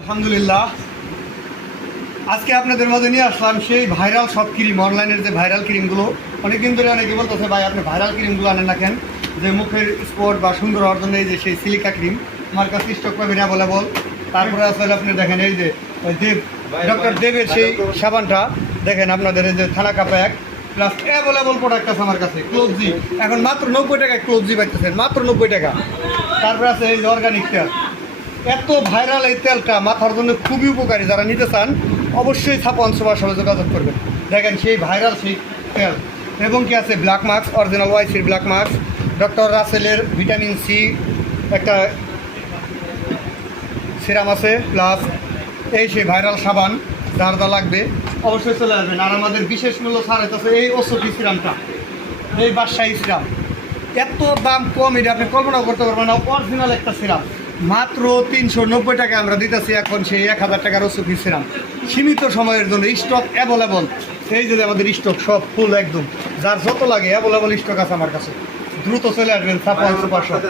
আলহামদুলিল্লাহ, আজকে আপনাদের মাঝে নিয়ে আসলাম সেই ভাইরাল সব ক্রিম, অনলাইনের যে ভাইরাল ক্রিমগুলো। অনেকদিন ধরে অনেকে বলতেছে ভাই আপনি ভাইরাল ক্রিমগুলো আনেন না কেন, যে মুখের স্পট বা সুন্দর হওয়ার জন্য এই যে সেই সিলিকা ক্রিম আমার কাছে স্টক পাবেন অ্যাভেলেবল। তারপরে আসলে আপনি দেখেন এই যে দেব, ডক্টর দেবের সেই সাবানটা দেখেন আপনাদের, এই যে থানা কাপ্যাক প্লাস অ্যাভেলেবল প্রোডাক্ট আছে আমার কাছে। ক্লোবজি এখন মাত্র 90 টাকায় ক্লোবজি পাইতেছেন, মাত্র 90 টাকা। তারপরে আছে এই যে অর্গানিক তেল, এত ভাইরাল এই তেলটা মাথার জন্য খুবই উপকারী। যারা নিতে চান অবশ্যই 56 সুপার শপে যোগাযোগ করবেন। দেখেন সেই ভাইরাল সেই তেল। এবং কি আছে ব্ল্যাক মাস্ক, অরিজিনাল ওয়াইসির ব্ল্যাক মাস্ক, ডক্টর রাসেলের ভিটামিন সি একটা সিরাম আছে, প্লাস এই সেই ভাইরাল সাবান। যার যা লাগবে অবশ্যই চলে আসবেন। আর আমাদের বিশেষ মূল্য ছাড় হইতেছে এই ওষুধি সিরামটা, এই বাদশাহী সিরাম। এত দাম কম, এটা আপনি কল্পনা করতে পারবেন না। অরিজিনাল একটা সিরাম মাত্র 390 টাকা আমরা দিতেছি এখন সেই 1000 টাকার ওষুধ সিরাম। সীমিত সময়ের জন্য স্টক অ্যাভেলেবল। এই যে আমাদের স্টক সব ফুল একদম, যার যত লাগে অ্যাভেলেবল স্টক আছে আমার কাছে। দ্রুত চলে আসবেন 56 সুপার শপ।